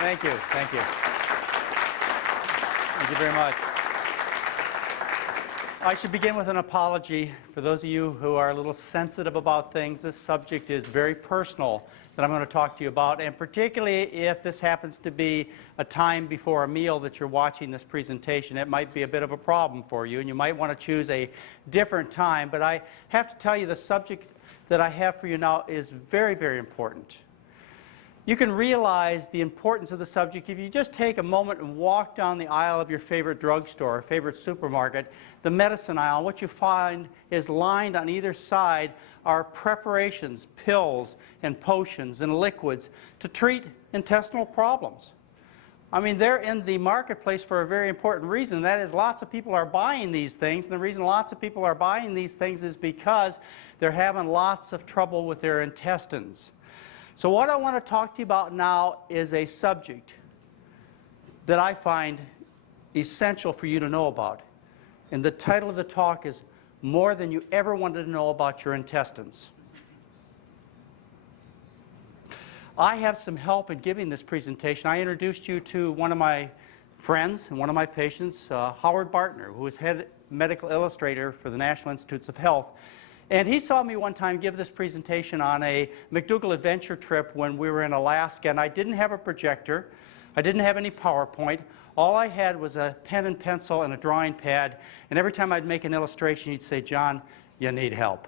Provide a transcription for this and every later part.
Thank you. Thank you. Thank you very much. I should begin with an apology for those of you who are a little sensitive about things. This subject is very personal that I'm going to talk to you about, and particularly if this happens to be a time before a meal that you're watching this presentation, it might be a bit of a problem for you, and you might want to choose a different time. But I have to tell you, the subject that I have for you now is very, very important. You can realize the importance of the subject if you just take a moment and walk down the aisle of your favorite drugstore or favorite supermarket, the medicine aisle. What you find is lined on either side are preparations, pills and potions and liquids to treat intestinal problems. I mean, they're in the marketplace for a very important reason, and that is lots of people are buying these things, and the reason lots of people are buying these things is because they're having lots of trouble with their intestines. So what I want to talk to you about now is a subject that I find essential for you to know about. And the title of the talk is More Than You Ever Wanted to Know About Your Intestines. I have some help in giving this presentation. I introduced you to one of my friends and one of my patients, Howard Bartner, who is head medical illustrator for the National Institutes of Health. And he saw me one time give this presentation on a McDougall adventure trip when we were in Alaska, and I didn't have a projector. I didn't have any PowerPoint. All I had was a pen and pencil and a drawing pad, and every time I'd make an illustration, he'd say, "John, you need help."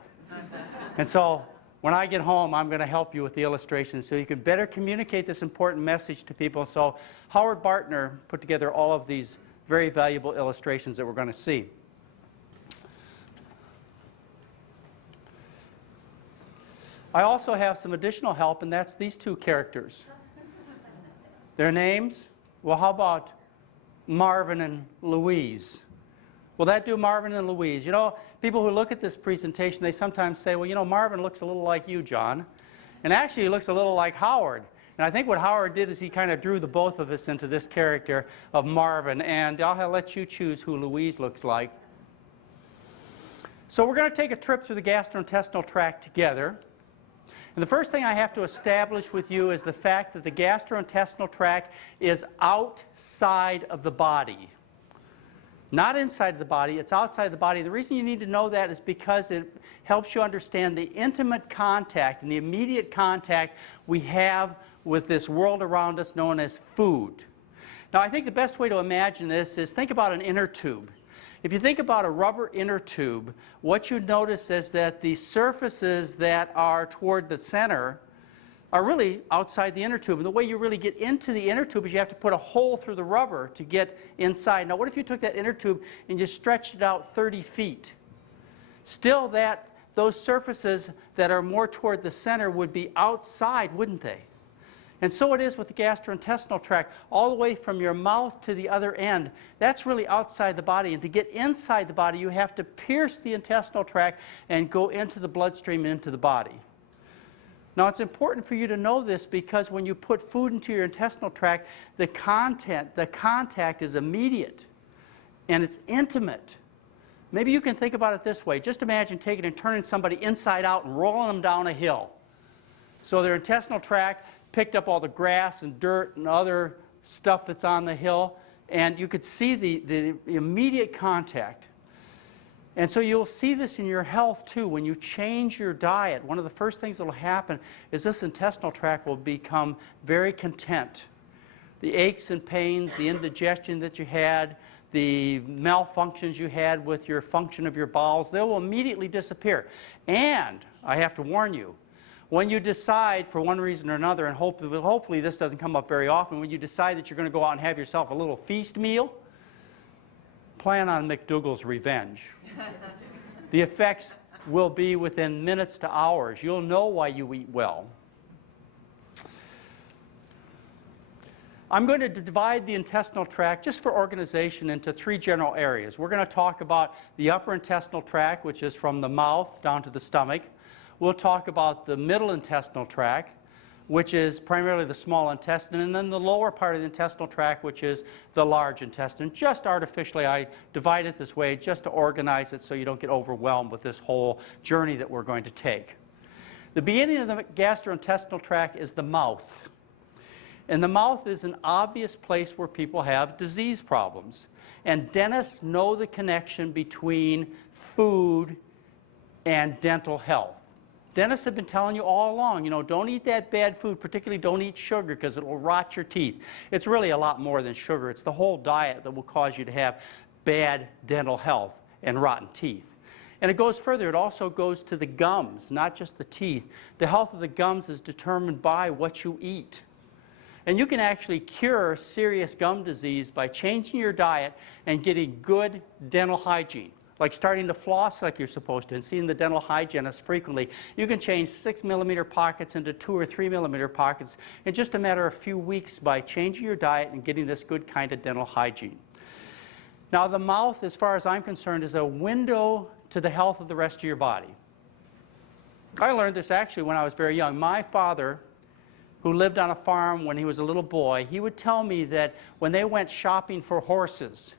And so when I get home, I'm going to help you with the illustration so you can better communicate this important message to people. So Howard Bartner put together all of these very valuable illustrations that we're going to see. I also have some additional help, and that's these two characters. Their names? Well, how about Marvin and Louise? Will that do, Marvin and Louise? You know, people who look at this presentation, they sometimes say, well, you know, Marvin looks a little like you, John. And actually, he looks a little like Howard. And I think what Howard did is he kind of drew the both of us into this character of Marvin. And I'll let you choose who Louise looks like. So we're going to take a trip through the gastrointestinal tract together. And the first thing I have to establish with you is the fact that the gastrointestinal tract is outside of the body. Not inside of the body, it's outside the body. The reason you need to know that is because it helps you understand the intimate contact and the immediate contact we have with this world around us known as food. Now, I think the best way to imagine this is think about an inner tube. If you think about a rubber inner tube, what you notice is that the surfaces that are toward the center are really outside the inner tube. And the way you really get into the inner tube is you have to put a hole through the rubber to get inside. Now, what if you took that inner tube and you stretched it out 30 feet? Still, those surfaces that are more toward the center would be outside, wouldn't they? And so it is with the gastrointestinal tract, all the way from your mouth to the other end. That's really outside the body. And to get inside the body, you have to pierce the intestinal tract and go into the bloodstream, into the body. Now, it's important for you to know this because when you put food into your intestinal tract, the contact is immediate and it's intimate. Maybe you can think about it this way. Just imagine taking and turning somebody inside out and rolling them down a hill. So their intestinal tract picked up all the grass and dirt and other stuff that's on the hill, and you could see the immediate contact. And so you'll see this in your health too. When you change your diet, one of the first things that will happen is this intestinal tract will become very content. The aches and pains, the indigestion that you had, the malfunctions you had with your function of your bowels, they will immediately disappear. And I have to warn you, when you decide for one reason or another, and hopefully this doesn't come up very often, when you decide that you're going to go out and have yourself a little feast meal, plan on McDougall's revenge. The effects will be within minutes to hours. You'll know why you eat well. I'm going to divide the intestinal tract, just for organization, into three general areas. We're going to talk about the upper intestinal tract, which is from the mouth down to the stomach. We'll talk about the middle intestinal tract, which is primarily the small intestine, and then the lower part of the intestinal tract, which is the large intestine. Just artificially, I divide it this way just to organize it so you don't get overwhelmed with this whole journey that we're going to take. The beginning of the gastrointestinal tract is the mouth. And the mouth is an obvious place where people have disease problems. And dentists know the connection between food and dental health. Dentists have been telling you all along, don't eat that bad food, particularly don't eat sugar because it will rot your teeth. It's really a lot more than sugar. It's the whole diet that will cause you to have bad dental health and rotten teeth. And it goes further. It also goes to the gums, not just the teeth. The health of the gums is determined by what you eat. And you can actually cure serious gum disease by changing your diet and getting good dental hygiene. Like starting to floss like you're supposed to and seeing the dental hygienist frequently. You can change 6mm pockets into 2 or 3mm pockets in just a matter of a few weeks by changing your diet and getting this good kind of dental hygiene. Now the mouth, as far as I'm concerned, is a window to the health of the rest of your body. I learned this actually when I was very young. My father, who lived on a farm when he was a little boy, he would tell me that when they went shopping for horses,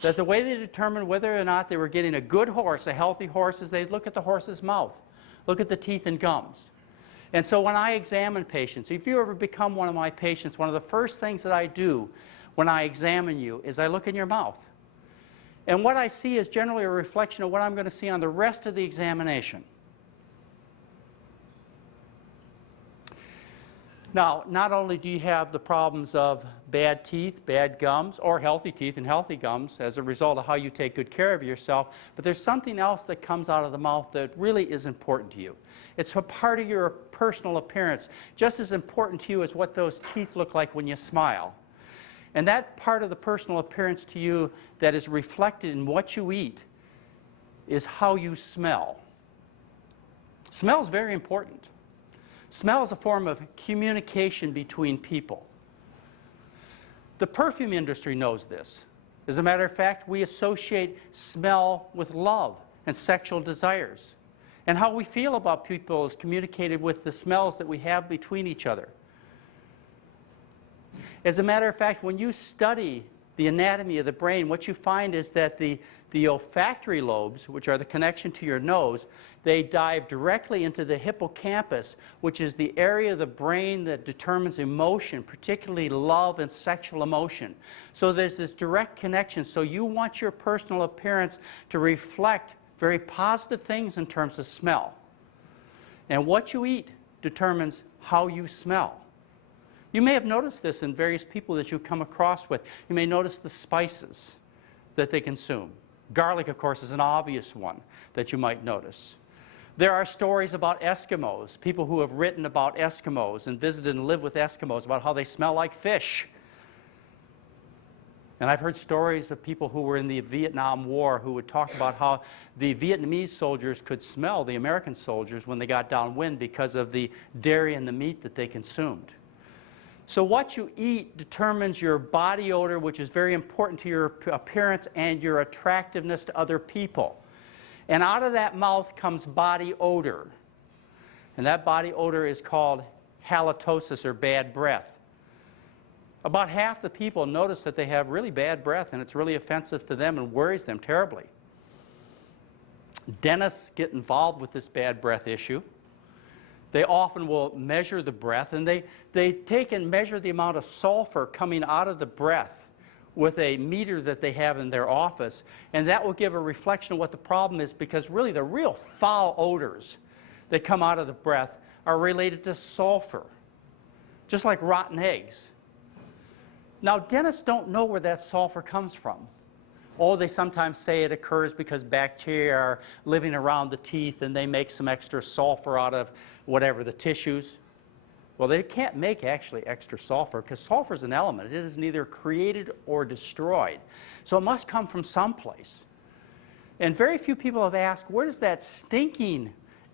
that the way they determined whether or not they were getting a good horse, a healthy horse, is they'd look at the horse's mouth, look at the teeth and gums. And so when I examine patients, if you ever become one of my patients, one of the first things that I do when I examine you is I look in your mouth. And what I see is generally a reflection of what I'm going to see on the rest of the examination. Now, not only do you have the problems of bad teeth, bad gums, or healthy teeth and healthy gums as a result of how you take good care of yourself, but there's something else that comes out of the mouth that really is important to you. It's a part of your personal appearance, just as important to you as what those teeth look like when you smile. And that part of the personal appearance to you that is reflected in what you eat is how you smell. Smell is very important. Smell is a form of communication between people. The perfume industry knows this. As a matter of fact, we associate smell with love and sexual desires. And how we feel about people is communicated with the smells that we have between each other. As a matter of fact, when you study the anatomy of the brain, what you find is that the olfactory lobes, which are the connection to your nose, they dive directly into the hippocampus, which is the area of the brain that determines emotion, particularly love and sexual emotion. So there's this direct connection. So you want your personal appearance to reflect very positive things in terms of smell. And what you eat determines how you smell. You may have noticed this in various people that you've come across with. You may notice the spices that they consume. Garlic, of course, is an obvious one that you might notice. There are stories about Eskimos, people who have written about Eskimos and visited and lived with Eskimos about how they smell like fish. And I've heard stories of people who were in the Vietnam War who would talk about how the Vietnamese soldiers could smell the American soldiers when they got downwind because of the dairy and the meat that they consumed. So what you eat determines your body odor, which is very important to your appearance and your attractiveness to other people. And out of that mouth comes body odor. And that body odor is called halitosis, or bad breath. About half the people notice that they have really bad breath, and it's really offensive to them and worries them terribly. Dentists get involved with this bad breath issue. They often will measure the breath, and they take and measure the amount of sulfur coming out of the breath with a meter that they have in their office, and that will give a reflection of what the problem is, because really the real foul odors that come out of the breath are related to sulfur, just like rotten eggs. Now, dentists don't know where that sulfur comes from. Oh, they sometimes say it occurs because bacteria are living around the teeth and they make some extra sulfur out of whatever, the tissues. Well, they can't make actually extra sulfur because sulfur is an element. It is neither created or destroyed. So it must come from someplace. And very few people have asked, where does that stinking,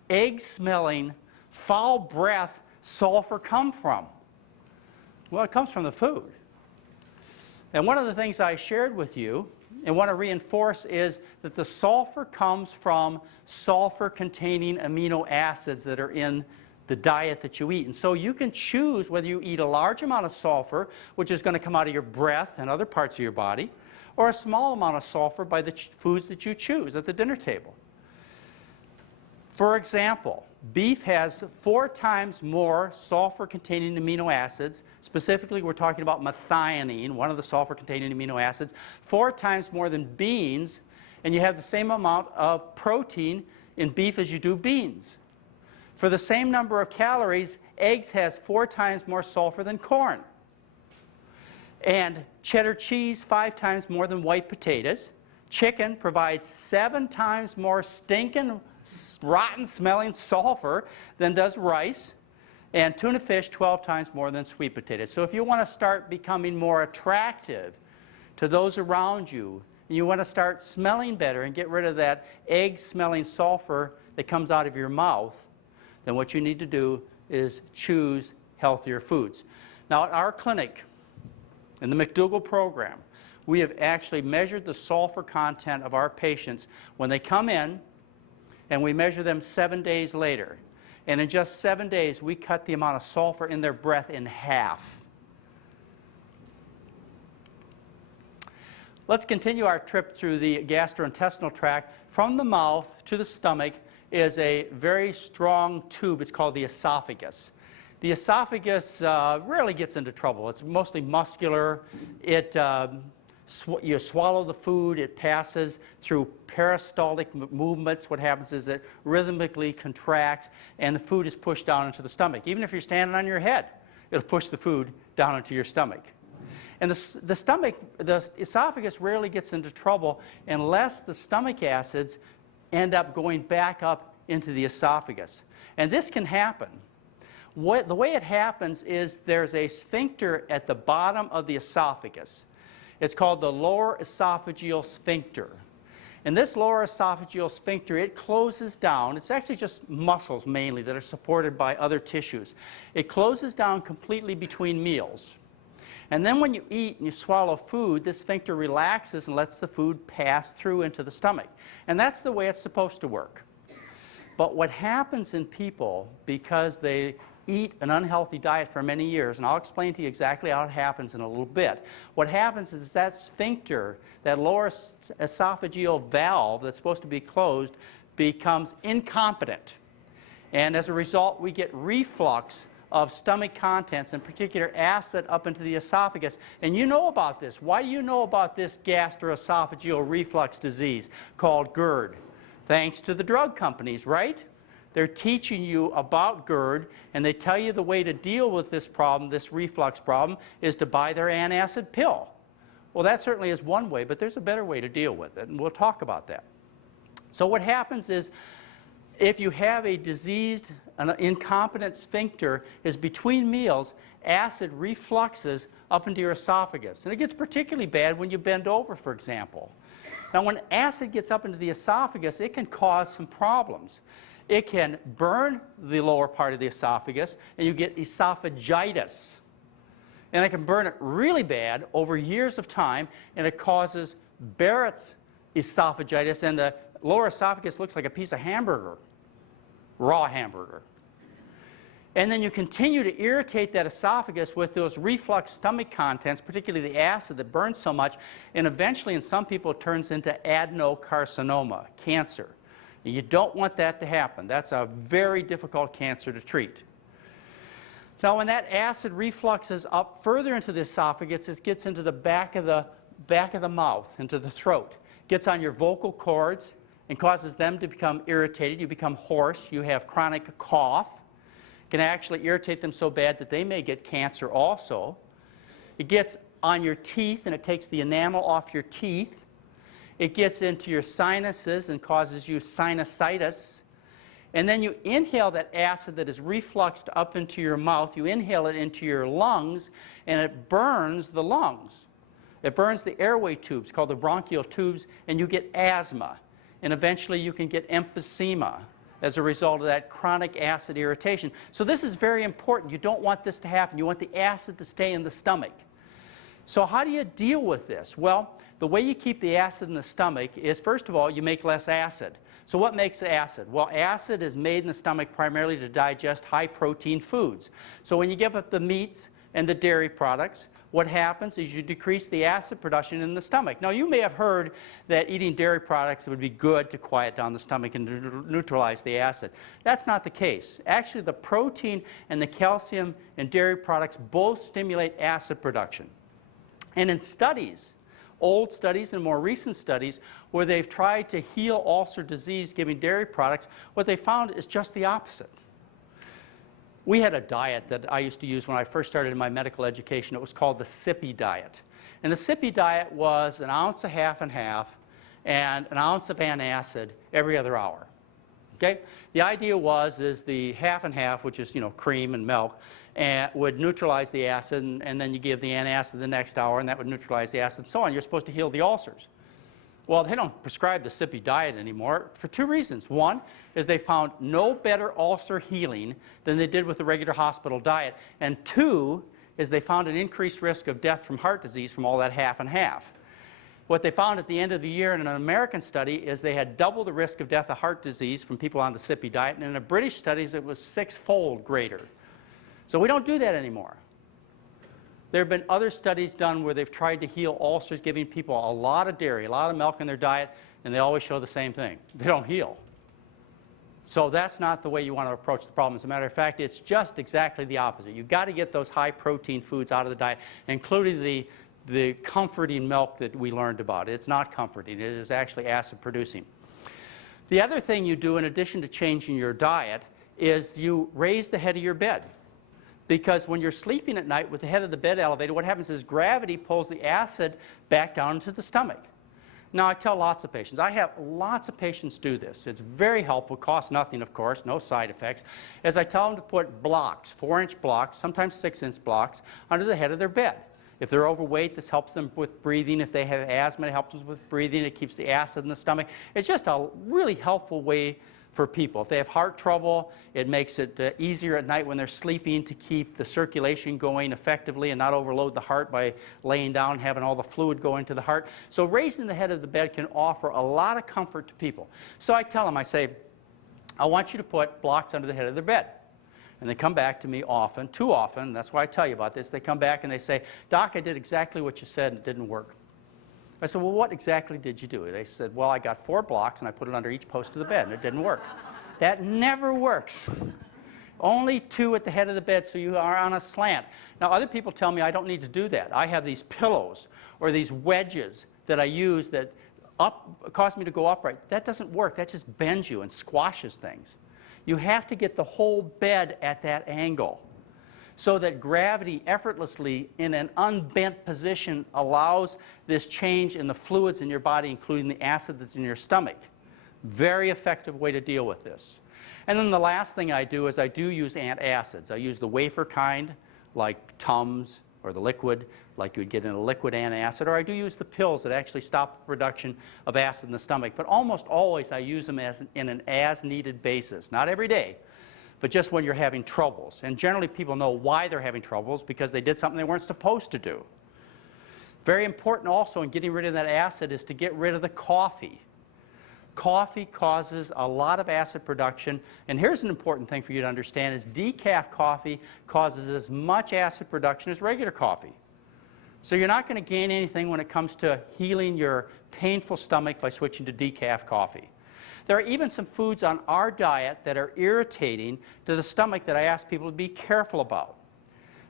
egg-smelling, foul breath sulfur come from? Well, it comes from the food. And one of the things I shared with you and want to reinforce is that the sulfur comes from sulfur-containing amino acids that are in the diet that you eat. And so you can choose whether you eat a large amount of sulfur, which is going to come out of your breath and other parts of your body, or a small amount of sulfur by the foods that you choose at the dinner table. For example, Beef has 4 times more sulfur-containing amino acids. Specifically, we're talking about methionine, one of the sulfur-containing amino acids, 4 times more than beans, and you have the same amount of protein in beef as you do beans. For the same number of calories, eggs has 4 times more sulfur than corn. And cheddar cheese, 5 times more than white potatoes. Chicken provides 7 times more stinking, rotten smelling sulfur than does rice. And tuna fish 12 times more than sweet potatoes. So if you want to start becoming more attractive to those around you, and you want to start smelling better and get rid of that egg-smelling sulfur that comes out of your mouth, then what you need to do is choose healthier foods. Now at our clinic, in the McDougall program, we have actually measured the sulfur content of our patients when they come in, and we measure them 7 days later. And in just 7 days, we cut the amount of sulfur in their breath in half. Let's continue our trip through the gastrointestinal tract. From the mouth to the stomach is a very strong tube. It's called the esophagus. The esophagus rarely gets into trouble. It's mostly muscular. You swallow the food, it passes through peristaltic movements. What happens is it rhythmically contracts, and the food is pushed down into the stomach. Even if you're standing on your head, it'll push the food down into your stomach. And the esophagus rarely gets into trouble unless the stomach acids end up going back up into the esophagus. And this can happen. The way it happens is there's a sphincter at the bottom of the esophagus. It's called the lower esophageal sphincter. And this lower esophageal sphincter, it closes down. It's actually just muscles mainly that are supported by other tissues. It closes down completely between meals. And then when you eat and you swallow food, this sphincter relaxes and lets the food pass through into the stomach. And that's the way it's supposed to work. But what happens in people, because they eat an unhealthy diet for many years, and I'll explain to you exactly how it happens in a little bit. What happens is that sphincter, that lower esophageal valve that's supposed to be closed, becomes incompetent. And as a result, we get reflux of stomach contents, in particular acid, up into the esophagus. And you know about this. Why do you know about this gastroesophageal reflux disease called GERD? Thanks to the drug companies, right? They're teaching you about GERD, and they tell you the way to deal with this problem, this reflux problem, is to buy their antacid pill. Well, that certainly is one way, but there's a better way to deal with it, and we'll talk about that. So what happens is, if you have a diseased, an incompetent sphincter, is between meals, acid refluxes up into your esophagus. And it gets particularly bad when you bend over, for example. Now, when acid gets up into the esophagus, it can cause some problems. It can burn the lower part of the esophagus, and you get esophagitis. And it can burn it really bad over years of time, and it causes Barrett's esophagitis, and the lower esophagus looks like a piece of hamburger, raw hamburger. And then you continue to irritate that esophagus with those reflux stomach contents, particularly the acid that burns so much, and eventually in some people it turns into adenocarcinoma, cancer. And you don't want that to happen. That's a very difficult cancer to treat. Now when that acid refluxes up further into the esophagus, it gets into the back of the mouth, into the throat. Gets on your vocal cords and causes them to become irritated. You become hoarse. You have chronic cough. It can actually irritate them so bad that they may get cancer also. It gets on your teeth, and it takes the enamel off your teeth. It gets into your sinuses and causes you sinusitis. And then you inhale that acid that is refluxed up into your mouth. You inhale it into your lungs, and it burns the lungs. It burns the airway tubes, called the bronchial tubes, and you get asthma. And eventually you can get emphysema as a result of that chronic acid irritation. So this is very important. You don't want this to happen. You want the acid to stay in the stomach. So how do you deal with this? Well, the way you keep the acid in the stomach is, first of all, you make less acid. So what makes acid? Well, acid is made in the stomach primarily to digest high-protein foods. So when you give up the meats, and the dairy products, what happens is you decrease the acid production in the stomach. Now, you may have heard that eating dairy products would be good to quiet down the stomach and neutralize the acid. That's not the case. Actually, the protein and the calcium in dairy products both stimulate acid production. And in studies, old studies and more recent studies, where they've tried to heal ulcer disease giving dairy products, what they found is just the opposite. We had a diet that I used to use when I first started in my medical education. It was called the Sippy Diet. And the Sippy Diet was an ounce of half and half and an ounce of antacid every other hour. Okay? The idea is the half and half, which is, cream and milk, and would neutralize the acid, and then you give the antacid the next hour, and that would neutralize the acid, and so on. You're supposed to heal the ulcers. Well, they don't prescribe the Sippy Diet anymore for two reasons. One is they found no better ulcer healing than they did with the regular hospital diet. And two is they found an increased risk of death from heart disease from all that half and half. What they found at the end of the year in an American study is they had double the risk of death of heart disease from people on the Sippy Diet, and in a British studies it was 6-fold greater. So we don't do that anymore. There have been other studies done where they've tried to heal ulcers, giving people a lot of dairy, a lot of milk in their diet, and they always show the same thing. They don't heal. So that's not the way you want to approach the problem. As a matter of fact, it's just exactly the opposite. You've got to get those high-protein foods out of the diet, including the comforting milk that we learned about. It's not comforting. It is actually acid-producing. The other thing you do, in addition to changing your diet, is you raise the head of your bed. Because when you're sleeping at night with the head of the bed elevated, what happens is gravity pulls the acid back down into the stomach. Now, I tell lots of patients, I have lots of patients do this. It's very helpful, costs nothing, of course, no side effects, as I tell them to put blocks, 4-inch blocks, sometimes 6-inch blocks, under the head of their bed. If they're overweight, this helps them with breathing. If they have asthma, it helps them with breathing. It keeps the acid in the stomach. It's just a really helpful way for people. If they have heart trouble, it makes it easier at night when they're sleeping to keep the circulation going effectively and not overload the heart by laying down and having all the fluid go into the heart. So raising the head of the bed can offer a lot of comfort to people. So I tell them, I say, I want you to put blocks under the head of their bed. And they come back to me often, too often, that's why I tell you about this. They come back and they say, Doc, I did exactly what you said and it didn't work. I said, well, what exactly did you do? They said, well, I got 4 blocks and I put it under each post of the bed and it didn't work. That never works. Only 2 at the head of the bed, so you are on a slant. Now, other people tell me I don't need to do that. I have these pillows or these wedges that I use that cause me to go upright. That doesn't work. That just bends you and squashes things. You have to get the whole bed at that angle, so that gravity effortlessly in an unbent position allows this change in the fluids in your body, including the acid that's in your stomach. Very effective way to deal with this. And then the last thing I do is I do use antacids. I use the wafer kind, like Tums, or the liquid, like you would get in a liquid antacid, or I do use the pills that actually stop the production of acid in the stomach. But almost always I use them in an as-needed basis. Not every day, but just when you're having troubles. And generally people know why they're having troubles, because they did something they weren't supposed to do. Very important also in getting rid of that acid is to get rid of the coffee. Coffee causes a lot of acid production, and here's an important thing for you to understand is decaf coffee causes as much acid production as regular coffee. So you're not going to gain anything when it comes to healing your painful stomach by switching to decaf coffee. There are even some foods on our diet that are irritating to the stomach that I ask people to be careful about.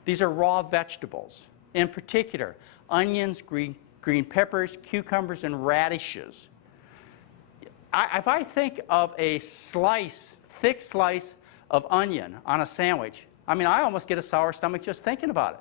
These are raw vegetables. In particular, onions, green peppers, cucumbers, and radishes. If I think of a thick slice of onion on a sandwich, I almost get a sour stomach just thinking about it.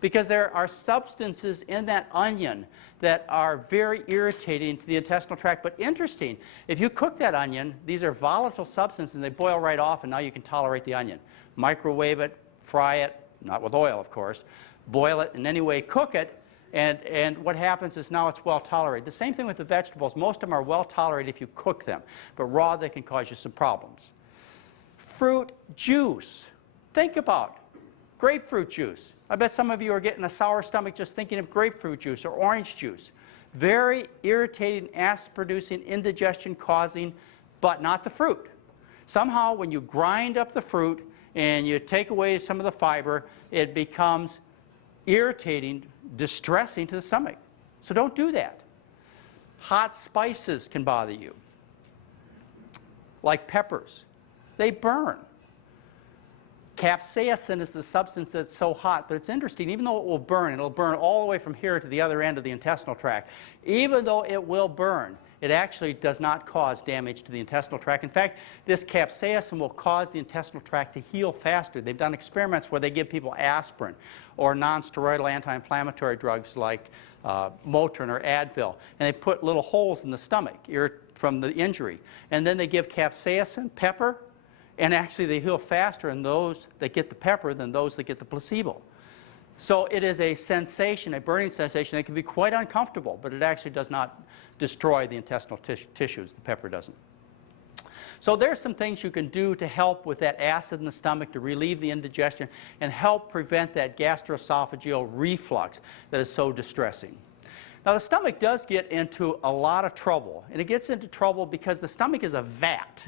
Because there are substances in that onion that are very irritating to the intestinal tract. But interesting, if you cook that onion, these are volatile substances and they boil right off, and now you can tolerate the onion. Microwave it, fry it, not with oil of course, boil it in any way, cook it, and what happens is now it's well tolerated. The same thing with the vegetables. Most of them are well tolerated if you cook them, but raw they can cause you some problems. Fruit juice. Think about grapefruit juice. I bet some of you are getting a sour stomach just thinking of grapefruit juice or orange juice. Very irritating, acid-producing, indigestion-causing, but not the fruit. Somehow when you grind up the fruit and you take away some of the fiber, it becomes irritating, distressing to the stomach. So don't do that. Hot spices can bother you, like peppers. They burn. Capsaicin is the substance that's so hot, but it's interesting, even though it'll burn all the way from here to the other end of the intestinal tract. Even though it will burn, it actually does not cause damage to the intestinal tract. In fact, this capsaicin will cause the intestinal tract to heal faster. They've done experiments where they give people aspirin or non-steroidal anti-inflammatory drugs like Motrin or Advil, and they put little holes in the stomach from the injury. And then they give capsaicin, pepper, and actually they heal faster in those that get the pepper than those that get the placebo. So it is a sensation, a burning sensation that can be quite uncomfortable, but it actually does not destroy the intestinal tissues. The pepper doesn't. So there's some things you can do to help with that acid in the stomach, to relieve the indigestion and help prevent that gastroesophageal reflux that is so distressing. Now the stomach does get into a lot of trouble, and it gets into trouble because the stomach is a vat.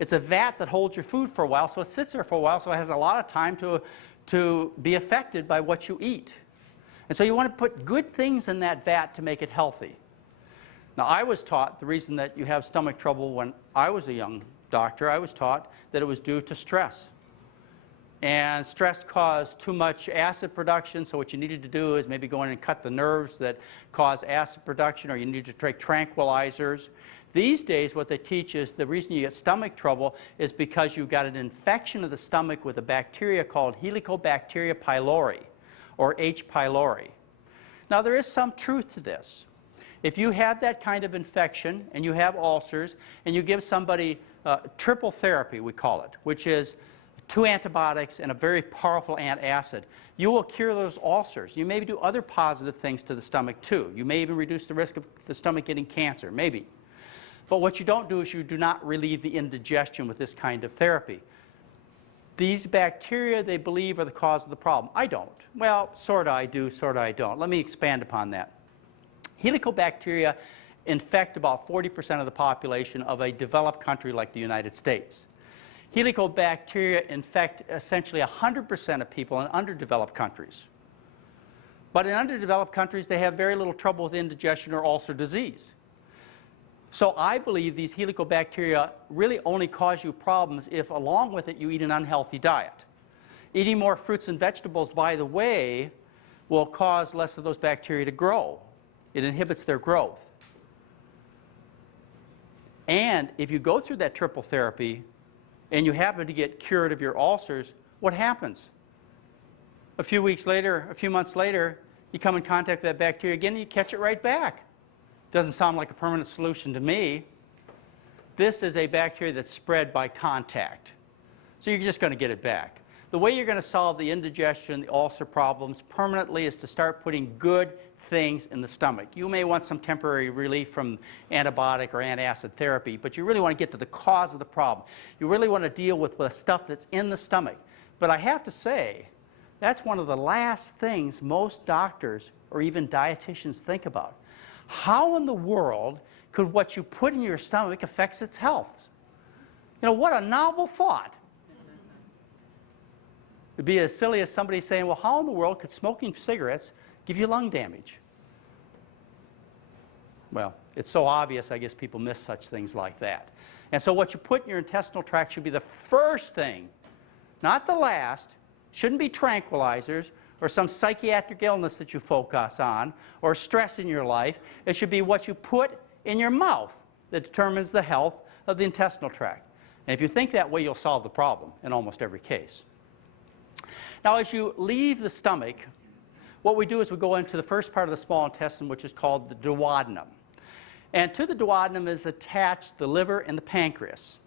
It's a vat that holds your food for a while, so it sits there for a while, so it has a lot of time to be affected by what you eat. And so you want to put good things in that vat to make it healthy. Now I was taught the reason that you have stomach trouble when I was a young doctor, I was taught that it was due to stress. And stress caused too much acid production, so what you needed to do is maybe go in and cut the nerves that cause acid production, or you need to take tranquilizers. These days what they teach is the reason you get stomach trouble is because you've got an infection of the stomach with a bacteria called Helicobacter pylori, or H. pylori. Now there is some truth to this. If you have that kind of infection and you have ulcers and you give somebody triple therapy, we call it, which is 2 antibiotics and a very powerful antacid, you will cure those ulcers. You maybe do other positive things to the stomach too. You may even reduce the risk of the stomach getting cancer, maybe. But what you don't do is you do not relieve the indigestion with this kind of therapy. These bacteria, they believe, are the cause of the problem. I don't. Well, sort of I do, sort of I don't. Let me expand upon that. Helicobacteria infect about 40% of the population of a developed country like the United States. Helicobacteria infect essentially 100% of people in underdeveloped countries. But in underdeveloped countries, they have very little trouble with indigestion or ulcer disease. So I believe these helicobacteria really only cause you problems if, along with it, you eat an unhealthy diet. Eating more fruits and vegetables, by the way, will cause less of those bacteria to grow. It inhibits their growth. And if you go through that triple therapy and you happen to get cured of your ulcers, what happens? A few weeks later, a few months later, you come in contact with that bacteria again and you catch it right back. Doesn't sound like a permanent solution to me. This is a bacteria that's spread by contact. So you're just going to get it back. The way you're going to solve the indigestion, the ulcer problems permanently is to start putting good things in the stomach. You may want some temporary relief from antibiotic or antacid therapy, but you really want to get to the cause of the problem. You really want to deal with the stuff that's in the stomach. But I have to say, that's one of the last things most doctors or even dietitians think about. How in the world could what you put in your stomach affect its health? You know, what a novel thought. It would be as silly as somebody saying, well, how in the world could smoking cigarettes give you lung damage? Well, it's so obvious, I guess people miss such things like that. And so what you put in your intestinal tract should be the first thing, not the last. Shouldn't be tranquilizers or some psychiatric illness that you focus on, or stress in your life. It should be what you put in your mouth that determines the health of the intestinal tract. And if you think that way, you'll solve the problem in almost every case. Now, as you leave the stomach, what we do is we go into the first part of the small intestine, which is called the duodenum. And to the duodenum is attached the liver and the pancreas.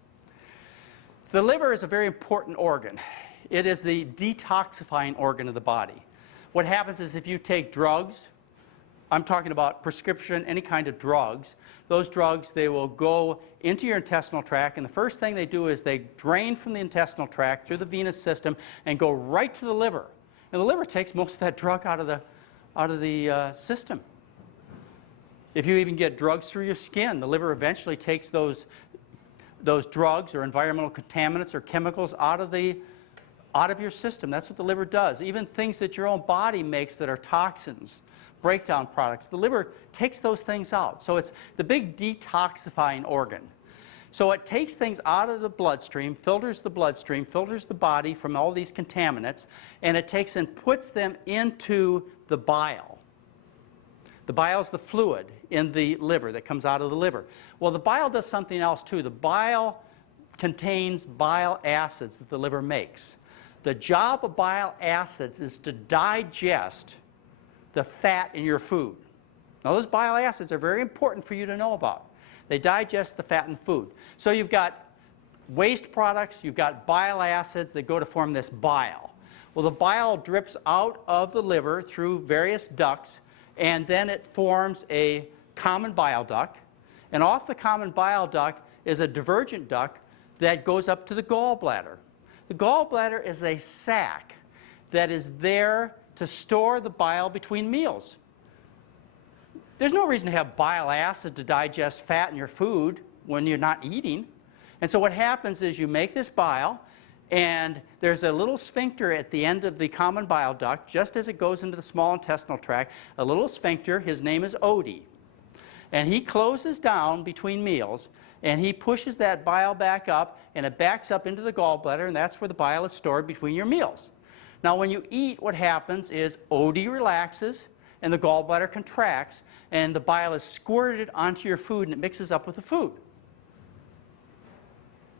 The liver is a very important organ. It is the detoxifying organ of the body. What happens is if you take drugs, I'm talking about prescription, any kind of drugs, those drugs, they will go into your intestinal tract, and the first thing they do is they drain from the intestinal tract through the venous system and go right to the liver. And the liver takes most of that drug out of the system. If you even get drugs through your skin, the liver eventually takes those drugs or environmental contaminants or chemicals out of the out of your system. That's what the liver does. Even things that your own body makes that are toxins, breakdown products, the liver takes those things out. So it's the big detoxifying organ. So it takes things out of the bloodstream, filters the body from all these contaminants, and it takes and puts them into the bile. The bile is the fluid in the liver that comes out of the liver. Well, the bile does something else too. The bile contains bile acids that the liver makes. The job of bile acids is to digest the fat in your food. Now, those bile acids are very important for you to know about. They digest the fat in food. So you've got waste products, you've got bile acids that go to form this bile. Well, the bile drips out of the liver through various ducts, and then it forms a common bile duct. And off the common bile duct is a divergent duct that goes up to the gallbladder. The gallbladder is a sac that is there to store the bile between meals. There's no reason to have bile acid to digest fat in your food when you're not eating. And so what happens is you make this bile, and there's a little sphincter at the end of the common bile duct, just as it goes into the small intestinal tract, a little sphincter. His name is Odie. And he closes down between meals, and he pushes that bile back up, and it backs up into the gallbladder, and that's where the bile is stored between your meals. Now, when you eat, what happens is Odie relaxes, and the gallbladder contracts, and the bile is squirted onto your food, and it mixes up with the food.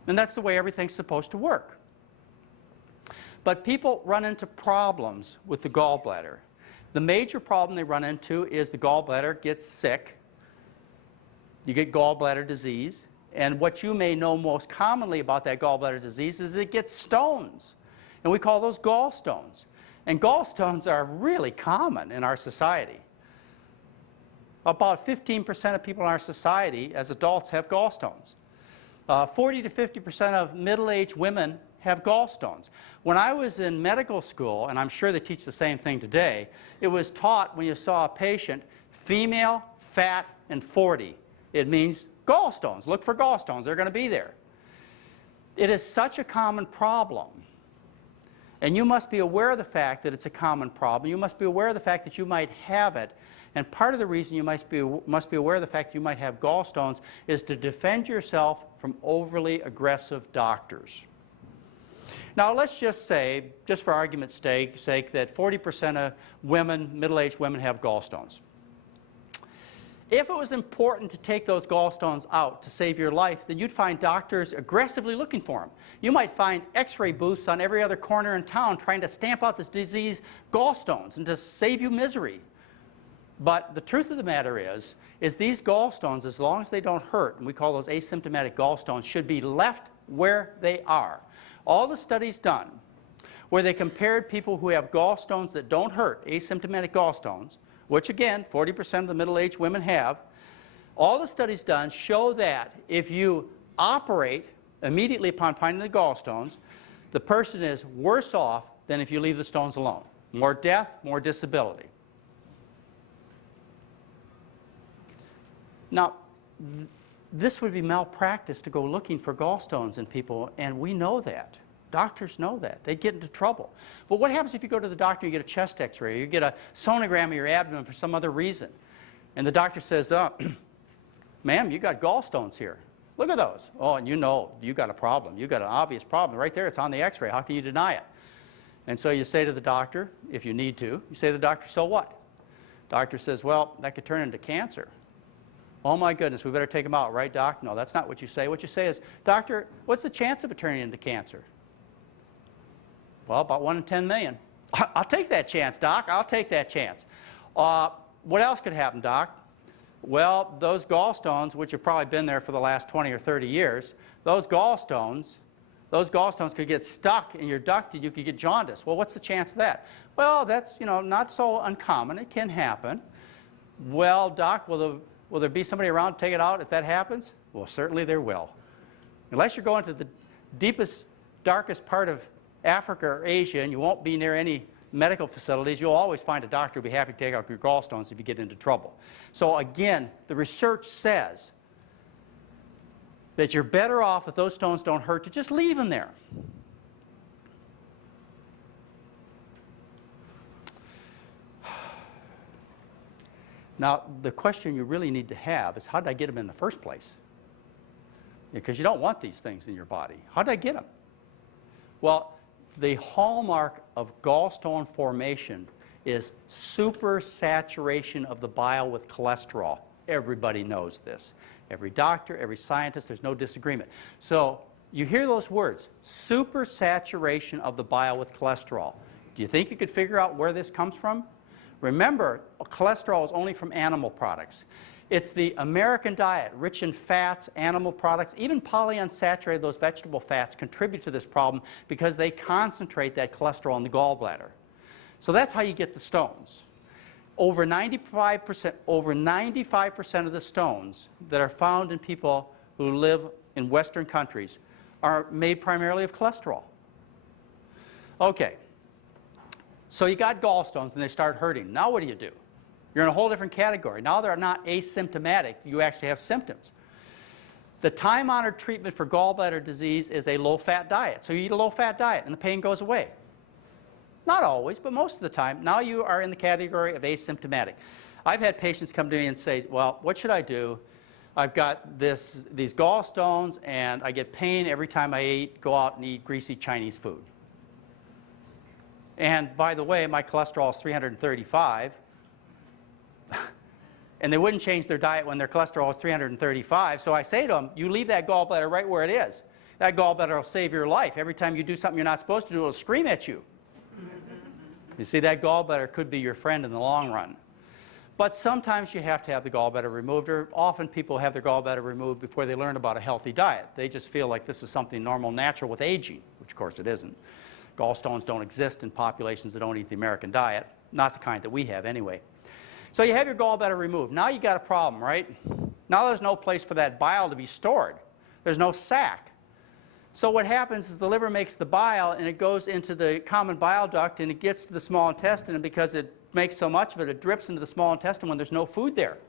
And that's the way everything's supposed to work. But people run into problems with the gallbladder. The major problem they run into is the gallbladder gets sick. You get gallbladder disease. And what you may know most commonly about that gallbladder disease is it gets stones. And we call those gallstones. And gallstones are really common in our society. About 15% of people in our society as adults have gallstones. 40 to 50% of middle-aged women have gallstones. When I was in medical school, and I'm sure they teach the same thing today, it was taught when you saw a patient, female, fat, and 40. It means gallstones. Look for gallstones. They're going to be there. It is such a common problem. And you must be aware of the fact that it's a common problem. You must be aware of the fact that you might have it. And part of the reason you must be aware of the fact that you might have gallstones is to defend yourself from overly aggressive doctors. Now, let's just say, just for argument's sake, that 40% of women, middle-aged women, have gallstones. If it was important to take those gallstones out to save your life, then you'd find doctors aggressively looking for them. You might find x-ray booths on every other corner in town trying to stamp out this disease, gallstones, and to save you misery. But the truth of the matter is these gallstones, as long as they don't hurt, and we call those asymptomatic gallstones, should be left where they are. All the studies done where they compared people who have gallstones that don't hurt, asymptomatic gallstones, which again 40% of the middle-aged women have, all the studies done show that if you operate immediately upon finding the gallstones, the person is worse off than if you leave the stones alone. More death, more disability. Now, this would be malpractice to go looking for gallstones in people, and we know that. Doctors know that. They'd get into trouble. But what happens if you go to the doctor and you get a chest x-ray, or you get a sonogram of your abdomen for some other reason, and the doctor says, ma'am, you got gallstones here. Look at those. Oh, and you know you got a problem. You got an obvious problem. Right there, it's on the x-ray. How can you deny it? And so you say to the doctor, if you need to, you say to the doctor, so what? Doctor says, well, that could turn into cancer. Oh my goodness, we better take them out, right, doc? No, that's not what you say. What you say is, doctor, what's the chance of it turning into cancer? Well, about 1 in 10 million. I'll take that chance, doc. I'll take that chance. What else could happen, doc? Well, those gallstones, which have probably been there for the last 20 or 30 years, those gallstones could get stuck in your duct and you could get jaundice. Well, what's the chance of that? Well, that's, not so uncommon. It can happen. Well, doc, will there be somebody around to take it out if that happens? Well, certainly there will. Unless you're going to the deepest, darkest part of Africa or Asia, and you won't be near any medical facilities, you'll always find a doctor who'll be happy to take out your gallstones if you get into trouble. So again, the research says that you're better off if those stones don't hurt to just leave them there. Now, the question you really need to have is, how did I get them in the first place? Because you don't want these things in your body. How did I get them? Well, the hallmark of gallstone formation is supersaturation of the bile with cholesterol. Everybody knows this. Every doctor, every scientist, there's no disagreement. So you hear those words, supersaturation of the bile with cholesterol. Do you think you could figure out where this comes from? Remember, cholesterol is only from animal products. It's the American diet, rich in fats, animal products, even polyunsaturated, those vegetable fats, contribute to this problem because they concentrate that cholesterol in the gallbladder. So that's how you get the stones. Over 95% of the stones that are found in people who live in Western countries are made primarily of cholesterol. Okay, so you got gallstones and they start hurting. Now what do? You're in a whole different category. Now they're not asymptomatic, you actually have symptoms. The time-honored treatment for gallbladder disease is a low-fat diet. So you eat a low-fat diet and the pain goes away. Not always, but most of the time. Now you are in the category of asymptomatic. I've had patients come to me and say, well, what should I do? I've got these gallstones and I get pain every time I go out and eat greasy Chinese food. And by the way, my cholesterol is 335. And they wouldn't change their diet when their cholesterol is 335. So I say to them, you leave that gallbladder right where it is. That gallbladder will save your life. Every time you do something you're not supposed to do, it'll scream at you. You see, that gallbladder could be your friend in the long run. But sometimes you have to have the gallbladder removed, or often people have their gallbladder removed before they learn about a healthy diet. They just feel like this is something normal, natural with aging, which of course it isn't. Gallstones don't exist in populations that don't eat the American diet, not the kind that we have anyway. So you have your gallbladder removed. Now you got a problem, right? Now there's no place for that bile to be stored. There's no sac. So what happens is the liver makes the bile and it goes into the common bile duct and it gets to the small intestine, and because it makes so much of it, it drips into the small intestine when there's no food there.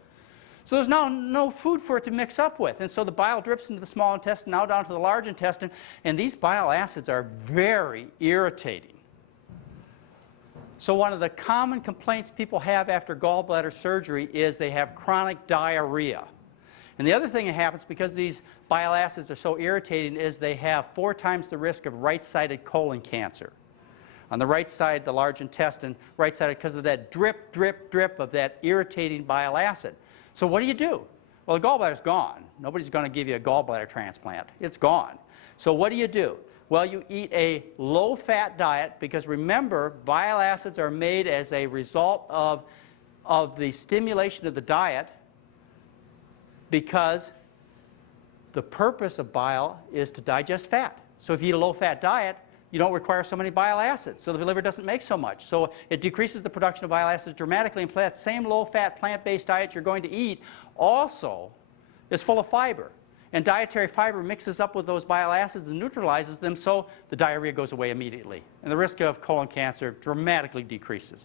So there's now no food for it to mix up with, and so the bile drips into the small intestine, now down to the large intestine, and these bile acids are very irritating. So one of the common complaints people have after gallbladder surgery is they have chronic diarrhea. And the other thing that happens because these bile acids are so irritating is they have 4 times the risk of right-sided colon cancer. On the right side, the large intestine, right-sided, because of that drip, drip, drip of that irritating bile acid. So what do? Well, the gallbladder's gone. Nobody's going to give you a gallbladder transplant. It's gone. So what do? Well, you eat a low-fat diet because remember, bile acids are made as a result of the stimulation of the diet, because the purpose of bile is to digest fat. So if you eat a low-fat diet, you don't require so many bile acids, so the liver doesn't make so much. So it decreases the production of bile acids dramatically, and that same low-fat plant-based diet you're going to eat also is full of fiber. And dietary fiber mixes up with those bile acids and neutralizes them, so the diarrhea goes away immediately. And the risk of colon cancer dramatically decreases.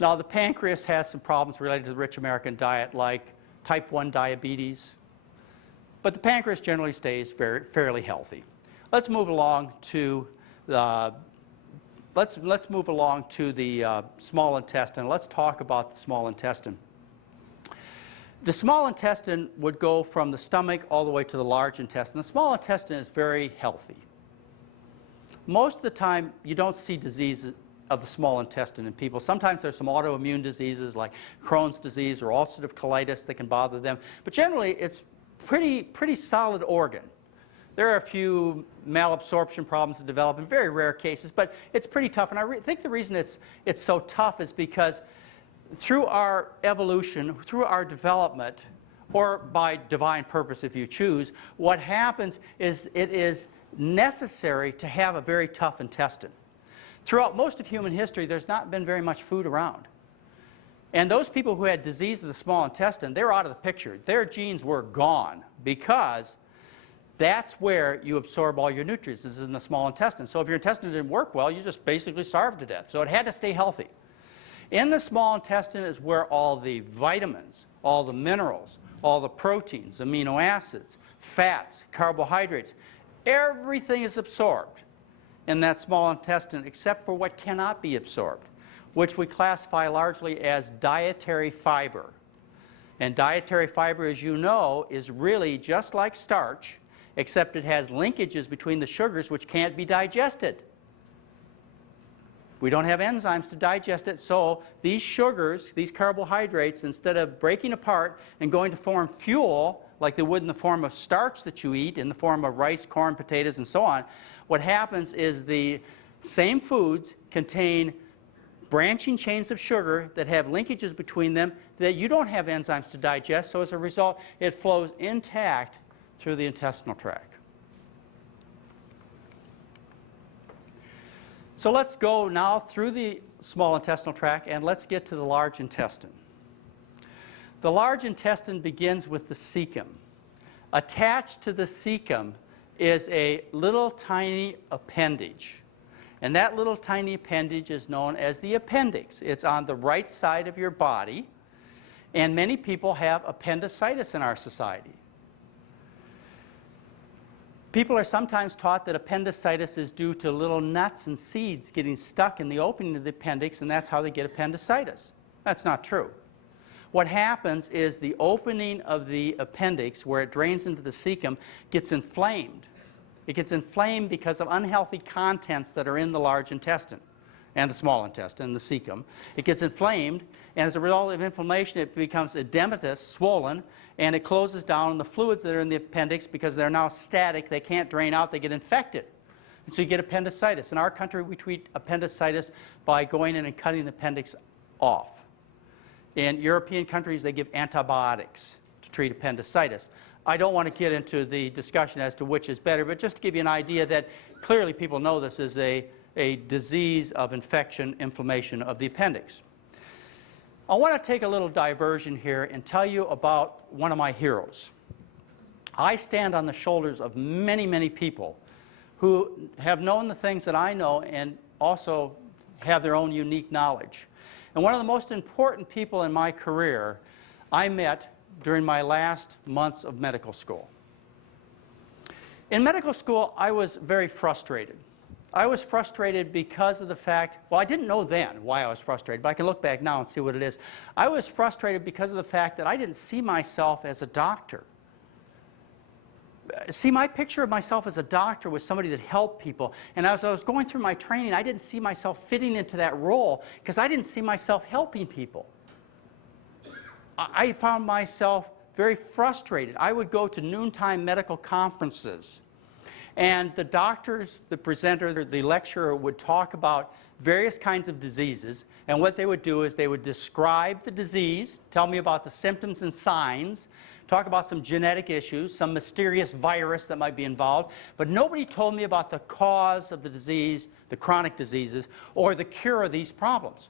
Now, the pancreas has some problems related to the rich American diet, like type 1 diabetes. But the pancreas generally stays fairly healthy. Let's move along to the small intestine. Let's talk about the small intestine. The small intestine would go from the stomach all the way to the large intestine. The small intestine is very healthy. Most of the time, you don't see disease of the small intestine in people. Sometimes there's some autoimmune diseases like Crohn's disease or ulcerative colitis that can bother them. But generally, it's pretty solid organ. There are a few malabsorption problems that develop in very rare cases, but it's pretty tough. And I think the reason it's so tough is because through our evolution, through our development, or by divine purpose if you choose, what happens is it is necessary to have a very tough intestine. Throughout most of human history, there's not been very much food around. And those people who had disease of the small intestine, they're out of the picture. Their genes were gone because that's where you absorb all your nutrients, is in the small intestine. So if your intestine didn't work well, you just basically starved to death. So it had to stay healthy. In the small intestine is where all the vitamins, all the minerals, all the proteins, amino acids, fats, carbohydrates, everything is absorbed in that small intestine except for what cannot be absorbed. which we classify largely as dietary fiber. And dietary fiber, as you know, is really just like starch, except it has linkages between the sugars which can't be digested. We don't have enzymes to digest it, so these sugars, these carbohydrates, instead of breaking apart and going to form fuel, like they would in the form of starch that you eat, in the form of rice, corn, potatoes, and so on, what happens is the same foods contain branching chains of sugar that have linkages between them that you don't have enzymes to digest, so as a result, it flows intact through the intestinal tract. So let's go now through the small intestinal tract and let's get to the large intestine. The large intestine begins with the cecum. Attached to the cecum is a little tiny appendage. And that little tiny appendage is known as the appendix. It's on the right side of your body. And many people have appendicitis in our society. People are sometimes taught that appendicitis is due to little nuts and seeds getting stuck in the opening of the appendix, and that's how they get appendicitis. That's not true. What happens is the opening of the appendix, where it drains into the cecum, gets inflamed. It gets inflamed because of unhealthy contents that are in the large intestine and the small intestine, the cecum. It gets inflamed, and as a result of inflammation, it becomes edematous, swollen, and it closes down the fluids that are in the appendix because they're now static. They can't drain out. They get infected. And so you get appendicitis. In our country, we treat appendicitis by going in and cutting the appendix off. In European countries, they give antibiotics to treat appendicitis. I don't want to get into the discussion as to which is better, but just to give you an idea that clearly people know this is a disease of infection, inflammation of the appendix. I want to take a little diversion here and tell you about one of my heroes. I stand on the shoulders of many, many people who have known the things that I know and also have their own unique knowledge. And one of the most important people in my career I met during my last months of medical school. In medical school, I was very frustrated. I was frustrated because of the fact, well, I didn't know then why I was frustrated, but I can look back now and see what it is. I was frustrated because of the fact that I didn't see myself as a doctor. See, my picture of myself as a doctor was somebody that helped people. And as I was going through my training, I didn't see myself fitting into that role because I didn't see myself helping people. I found myself very frustrated. I would go to noontime medical conferences, and the doctors, the presenter, the lecturer would talk about various kinds of diseases, and what they would do is they would describe the disease, tell me about the symptoms and signs, talk about some genetic issues, some mysterious virus that might be involved, but nobody told me about the cause of the disease, the chronic diseases, or the cure of these problems.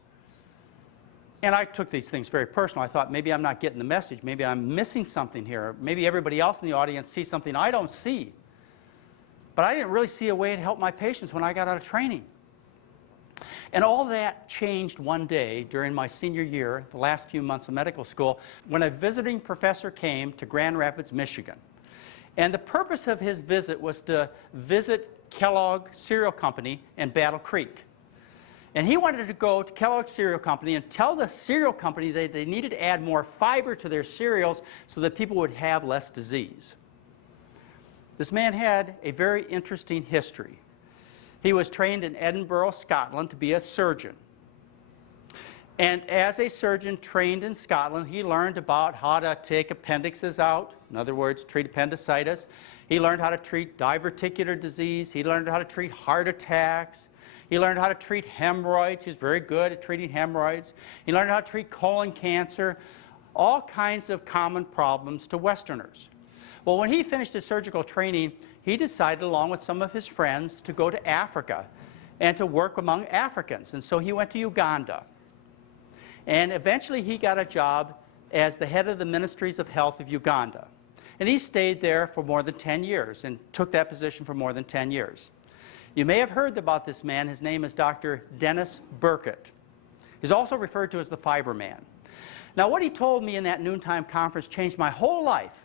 And I took these things very personal. I thought maybe I'm not getting the message. Maybe I'm missing something here. Maybe everybody else in the audience sees something I don't see. But I didn't really see a way to help my patients when I got out of training. And all that changed one day during my senior year, the last few months of medical school, when a visiting professor came to Grand Rapids, Michigan. And the purpose of his visit was to visit Kellogg Cereal Company in Battle Creek. And he wanted to go to Kellogg Cereal Company and tell the cereal company that they needed to add more fiber to their cereals so that people would have less disease. This man had a very interesting history. He was trained in Edinburgh, Scotland to be a surgeon. And as a surgeon trained in Scotland, he learned about how to take appendixes out, in other words, treat appendicitis. He learned how to treat diverticular disease. He learned how to treat heart attacks. He learned how to treat hemorrhoids. He was very good at treating hemorrhoids. He learned how to treat colon cancer, all kinds of common problems to Westerners. Well, when he finished his surgical training, he decided, along with some of his friends, to go to Africa and to work among Africans. And so he went to Uganda. And eventually he got a job as the head of the Ministries of Health of Uganda. And he stayed there for more than 10 years and took that position for more than 10 years. You may have heard about this man. His name is Dr. Dennis Burkitt. He's also referred to as the Fiber Man. Now, what he told me in that noontime conference changed my whole life.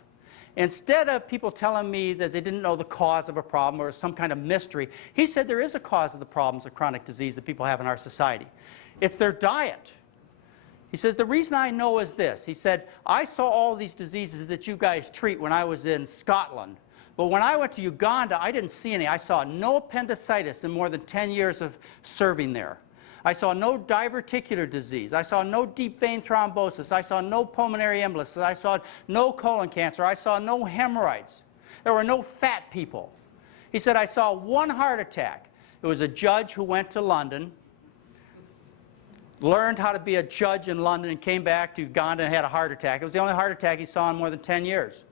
Instead of people telling me that they didn't know the cause of a problem or some kind of mystery, he said there is a cause of the problems of chronic disease that people have in our society. It's their diet. He says, the reason I know is this. He said, I saw all these diseases that you guys treat when I was in Scotland. But when I went to Uganda, I didn't see any. I saw no appendicitis in more than 10 years of serving there. I saw no diverticular disease. I saw no deep vein thrombosis. I saw no pulmonary embolism. I saw no colon cancer. I saw no hemorrhoids. There were no fat people. He said, I saw one heart attack. It was a judge who went to London, learned how to be a judge in London, and came back to Uganda and had a heart attack. It was the only heart attack he saw in more than 10 years.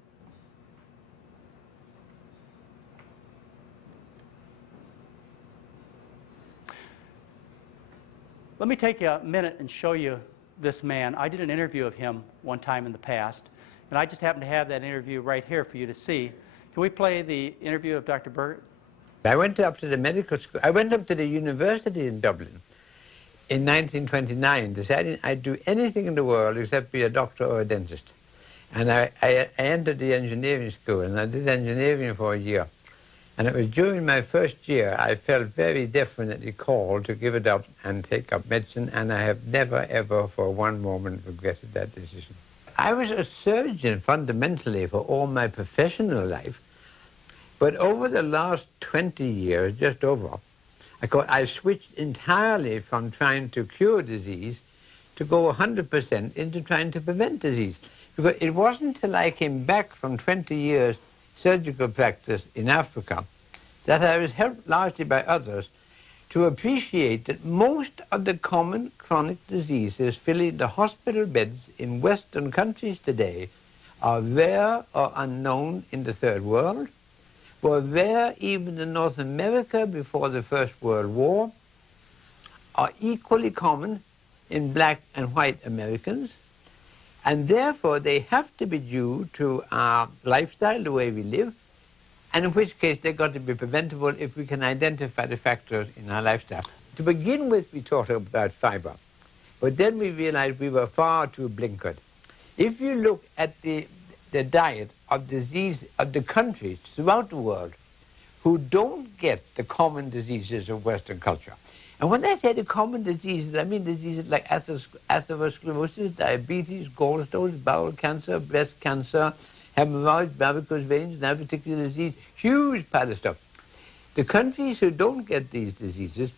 Let me take a minute and show you this man. I did an interview of him one time in the past, and I just happen to have that interview right here for you to see. Can we play the interview of Dr. Burgett? I went up to the medical school. I went up to the university in Dublin in 1929, deciding I'd do anything in the world except be a doctor or a dentist. And I entered the engineering school, and I did engineering for a year. And it was during my first year I felt very definitely called to give it up and take up medicine, and I have never, ever for one moment regretted that decision. I was a surgeon fundamentally for all my professional life, but over the last 20 years, just over, I switched entirely from trying to cure disease to go 100% into trying to prevent disease. Because it wasn't until I came back from 20 years surgical practice in Africa that I was helped largely by others to appreciate that most of the common chronic diseases filling the hospital beds in Western countries today are rare or unknown in the Third World, were rare even in North America before the First World War, are equally common in black and white Americans, and therefore they have to be due to our lifestyle, the way we live, and in which case they've got to be preventable if we can identify the factors in our lifestyle. To begin with, we talked about fiber, but then we realized we were far too blinkered. If you look at the diet of disease of the countries throughout the world who don't get the common diseases of Western culture, and when I say the common diseases, I mean diseases like atherosclerosis, diabetes, gallstones, bowel cancer, breast cancer, hemorrhoids, varicose veins, diverticula disease, huge pile of stuff. The countries who don't get these diseases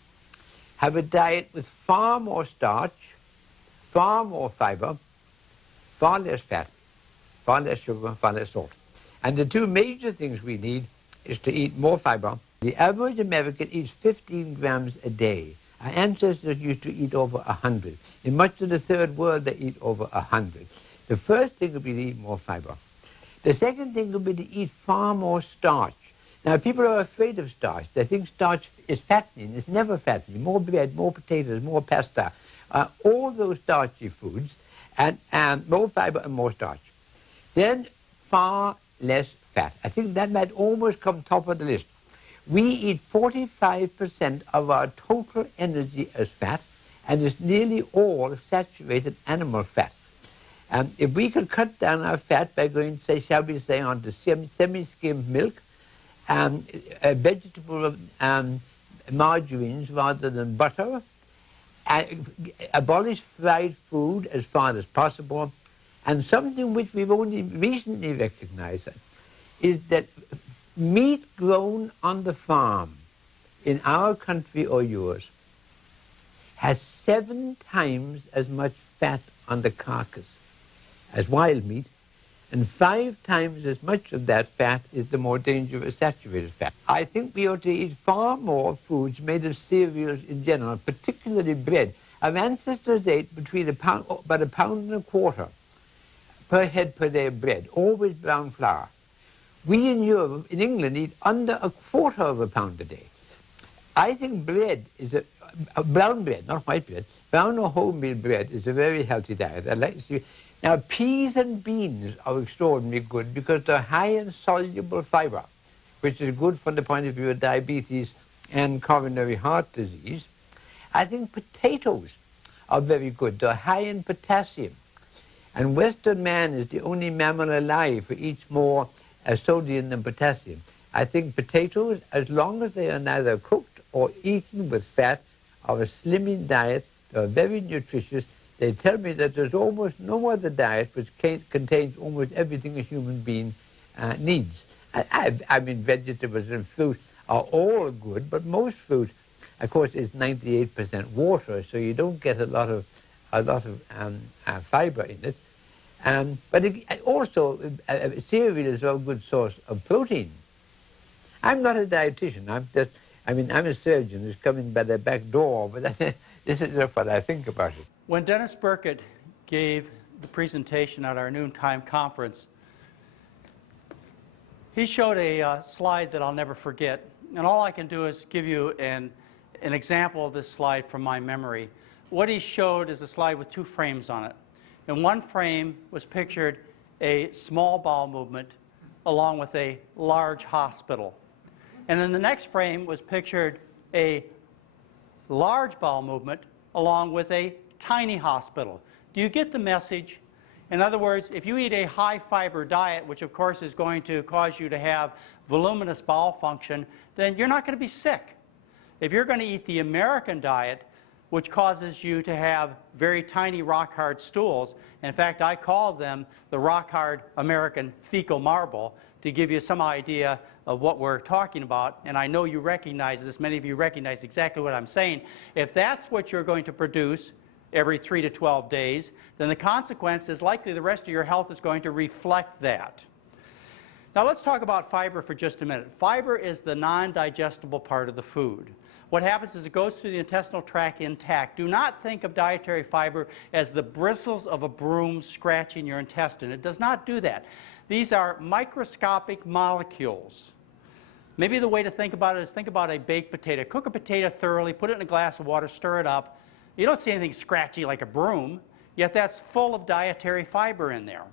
have a diet with far more starch, far more fiber, far less fat, far less sugar, far less salt. And the two major things we need is to eat more fiber. The average American eats 15 grams a day. Our ancestors used to eat over 100. In much of the Third World, they eat over 100. The first thing would be to eat more fiber. The second thing would be to eat far more starch. Now, people are afraid of starch. They think starch is fattening. It's never fattening. More bread, more potatoes, more pasta, all those starchy foods, and more fiber and more starch. Then far less fat. I think that might almost come top of the list. We eat 45% of our total energy as fat, and it's nearly all saturated animal fat. If we could cut down our fat by going, say, shall we say, on to semi-skimmed milk, vegetable margarines rather than butter, abolish fried food as far as possible, and something which we've only recently recognized is that meat grown on the farm in our country or yours has 7 times as much fat on the carcass as wild meat, and 5 times as much of that fat is the more dangerous saturated fat. I think we ought to eat far more foods made of cereals in general, particularly bread. Our ancestors ate between about a pound and a quarter per head per day of bread, always brown flour. We in Europe, in England, eat under a quarter of a pound a day. I think bread is brown bread, not white bread, brown or wholemeal bread is a very healthy diet. I'd like to see. Now, peas and beans are extraordinarily good because they're high in soluble fiber, which is good from the point of view of diabetes and coronary heart disease. I think potatoes are very good. They're high in potassium. And Western man is the only mammal alive who eats more sodium than potassium. I think potatoes, as long as they are neither cooked or eaten with fat, are a slimming diet. They are very nutritious. They tell me that there's almost no other diet which contains almost everything a human being needs. I mean, vegetables and fruit are all good, but most fruit, of course, is 98% water, so you don't get a lot of fiber in it. But also, cereal is a good source of protein. I'm not a dietitian. I'm a surgeon who's coming by the back door, but this is just what I think about it. When Dennis Burkett gave the presentation at our noontime conference, he showed a slide that I'll never forget. And all I can do is give you an example of this slide from my memory. What he showed is a slide with two frames on it. In one frame was pictured a small bowel movement along with a large hospital. And in the next frame was pictured a large bowel movement along with a tiny hospital. Do you get the message? In other words, if you eat a high fiber diet, which of course is going to cause you to have voluminous bowel function, then you're not going to be sick. If you're going to eat the American diet, which causes you to have very tiny rock-hard stools, in fact, I call them the rock-hard American fecal marble to give you some idea of what we're talking about, and I know you recognize this, many of you recognize exactly what I'm saying. If that's what you're going to produce every 3 to 12 days, then the consequence is likely the rest of your health is going to reflect that. Now let's talk about fiber for just a minute. Fiber is the non-digestible part of the food. What happens is it goes through the intestinal tract intact. Do not think of dietary fiber as the bristles of a broom scratching your intestine. It does not do that. These are microscopic molecules. Maybe the way to think about it is think about a baked potato. Cook a potato thoroughly, put it in a glass of water, stir it up. You don't see anything scratchy like a broom, yet that's full of dietary fiber in there.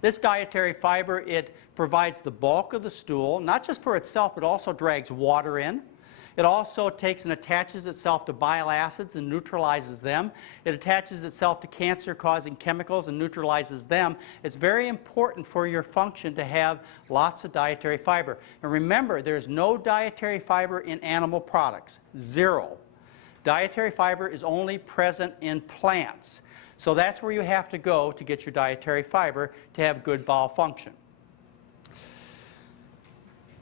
This dietary fiber, it provides the bulk of the stool, not just for itself, but also drags water in. It also takes and attaches itself to bile acids and neutralizes them. It attaches itself to cancer-causing chemicals and neutralizes them. It's very important for your function to have lots of dietary fiber. And remember, there's no dietary fiber in animal products. Zero. Dietary fiber is only present in plants. So that's where you have to go to get your dietary fiber to have good bowel function.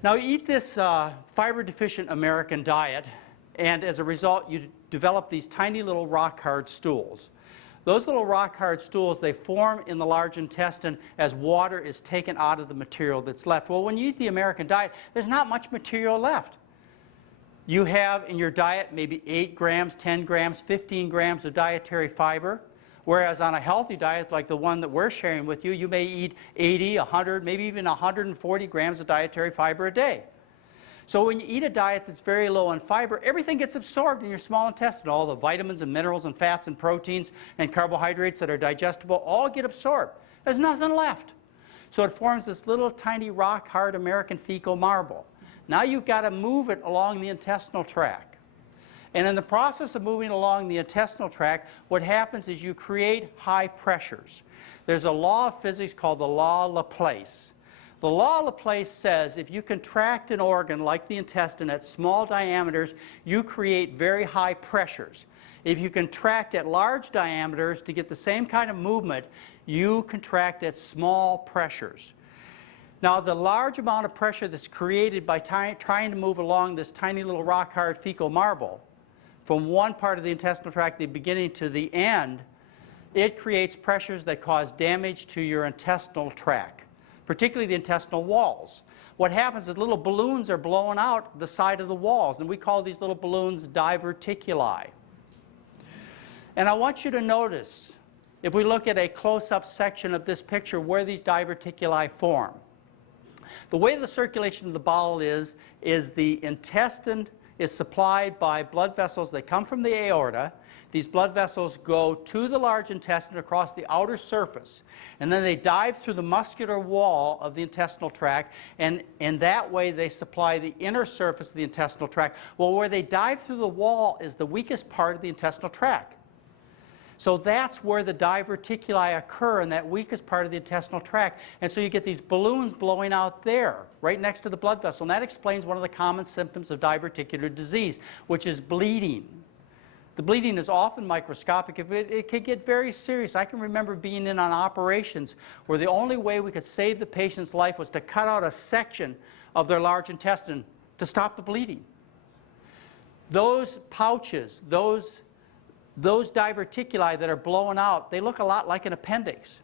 Now you eat this fiber-deficient American diet, and as a result you develop these tiny little rock-hard stools. Those little rock-hard stools, they form in the large intestine as water is taken out of the material that's left. Well, when you eat the American diet, there's not much material left. You have in your diet maybe 8 grams, 10 grams, 15 grams of dietary fiber. Whereas on a healthy diet like the one that we're sharing with you, you may eat 80, 100, maybe even 140 grams of dietary fiber a day. So when you eat a diet that's very low in fiber, everything gets absorbed in your small intestine. All the vitamins and minerals and fats and proteins and carbohydrates that are digestible all get absorbed. There's nothing left. So it forms this little tiny rock-hard American fecal marble. Now you've got to move it along the intestinal tract. And in the process of moving along the intestinal tract, what happens is you create high pressures. There's a law of physics called the law of Laplace. The law of Laplace says if you contract an organ like the intestine at small diameters, you create very high pressures. If you contract at large diameters to get the same kind of movement, you contract at small pressures. Now, the large amount of pressure that's created by trying to move along this tiny little rock-hard fecal marble, from one part of the intestinal tract, the beginning to the end, it creates pressures that cause damage to your intestinal tract, particularly the intestinal walls. What happens is little balloons are blowing out the side of the walls, and we call these little balloons diverticuli. And I want you to notice, if we look at a close-up section of this picture, where these diverticuli form. The way the circulation of the bowel is the intestine is supplied by blood vessels that come from the aorta. These blood vessels go to the large intestine across the outer surface, and then they dive through the muscular wall of the intestinal tract, and in that way they supply the inner surface of the intestinal tract. Well, where they dive through the wall is the weakest part of the intestinal tract. So that's where the diverticuli occur in that weakest part of the intestinal tract. And so you get these balloons blowing out there, right next to the blood vessel. And that explains one of the common symptoms of diverticular disease, which is bleeding. The bleeding is often microscopic, but it can get very serious. I can remember being in on operations where the only way we could save the patient's life was to cut out a section of their large intestine to stop the bleeding. Those pouches, those diverticuli that are blowing out, they look a lot like an appendix.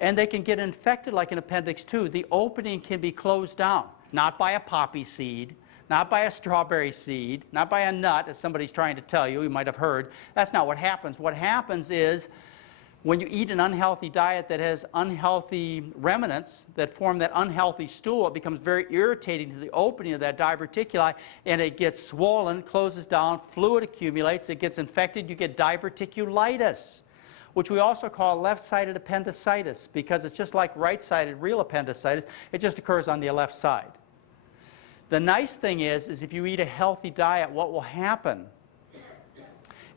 And they can get infected like an appendix too. The opening can be closed down, not by a poppy seed, not by a strawberry seed, not by a nut, as somebody's trying to tell you, you might have heard. That's not what happens. What happens is when you eat an unhealthy diet that has unhealthy remnants that form that unhealthy stool, it becomes very irritating to the opening of that diverticuli, and it gets swollen, closes down, fluid accumulates, it gets infected, you get diverticulitis, which we also call left-sided appendicitis, because it's just like right-sided real appendicitis, it just occurs on the left side. The nice thing is if you eat a healthy diet, what will happen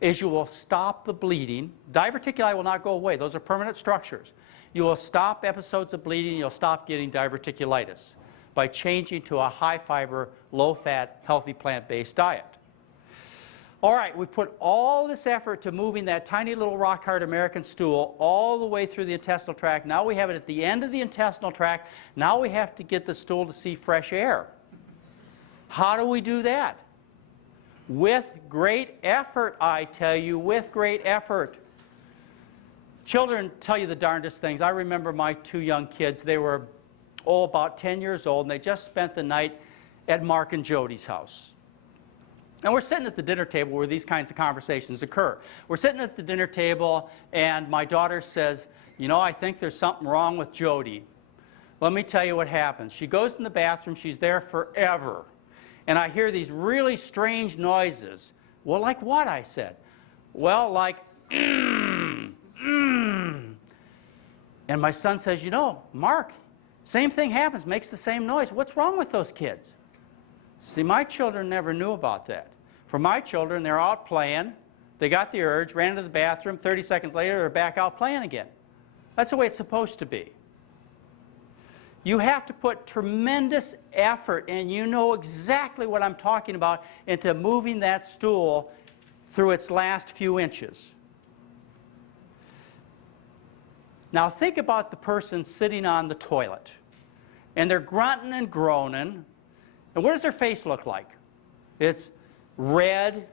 is you will stop the bleeding. Diverticuli will not go away. Those are permanent structures. You will stop episodes of bleeding. You'll stop getting diverticulitis by changing to a high-fiber, low-fat, healthy plant-based diet. All right, we put all this effort to moving that tiny little Rockhard American stool all the way through the intestinal tract. Now we have it at the end of the intestinal tract. Now we have to get the stool to see fresh air. How do we do that? With great effort, I tell you, with great effort. Children tell you the darndest things. I remember my two young kids. They were about 10 years old, and they just spent the night at Mark and Jody's house. And we're sitting at the dinner table where these kinds of conversations occur. We're sitting at the dinner table, and my daughter says, you know, I think there's something wrong with Jody. Let me tell you what happens. She goes in the bathroom. She's there forever. And I hear these really strange noises. Well, like what? I said. Well, like, And my son says, you know, Mark, same thing happens, makes the same noise. What's wrong with those kids? See, my children never knew about that. For my children, they're out playing. They got the urge, ran into the bathroom. 30 seconds later, they're back out playing again. That's the way it's supposed to be. You have to put tremendous effort, and you know exactly what I'm talking about, into moving that stool through its last few inches. Now think about the person sitting on the toilet, and they're grunting and groaning, and what does their face look like? It's red,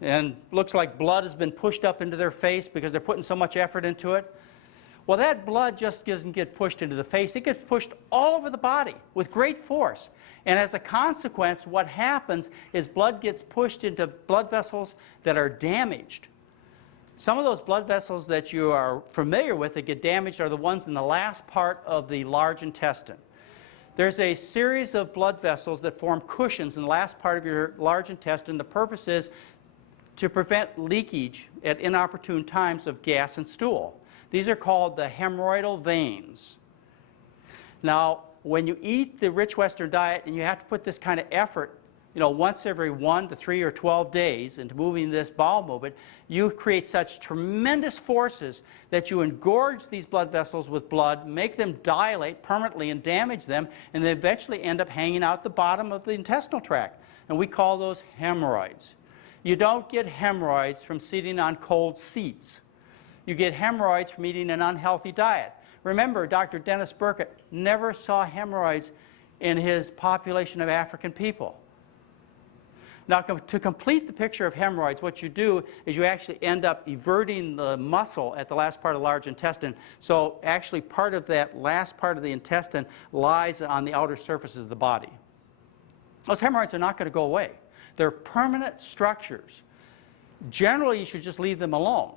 and looks like blood has been pushed up into their face because they're putting so much effort into it. Well, that blood just doesn't get pushed into the face. It gets pushed all over the body with great force. And as a consequence, what happens is blood gets pushed into blood vessels that are damaged. Some of those blood vessels that you are familiar with that get damaged are the ones in the last part of the large intestine. There's a series of blood vessels that form cushions in the last part of your large intestine. The purpose is to prevent leakage at inopportune times of gas and stool. These are called the hemorrhoidal veins. Now, when you eat the rich Western diet and you have to put this kind of effort, you know, once every 1 to 3 or 12 days into moving this bowel movement, you create such tremendous forces that you engorge these blood vessels with blood, make them dilate permanently and damage them, and they eventually end up hanging out the bottom of the intestinal tract. And we call those hemorrhoids. You don't get hemorrhoids from sitting on cold seats. You get hemorrhoids from eating an unhealthy diet. Remember, Dr. Dennis Burkitt never saw hemorrhoids in his population of African people. Now, to complete the picture of hemorrhoids, what you do is you actually end up everting the muscle at the last part of the large intestine. So actually part of that last part of the intestine lies on the outer surfaces of the body. Those hemorrhoids are not going to go away. They're permanent structures. Generally, you should just leave them alone.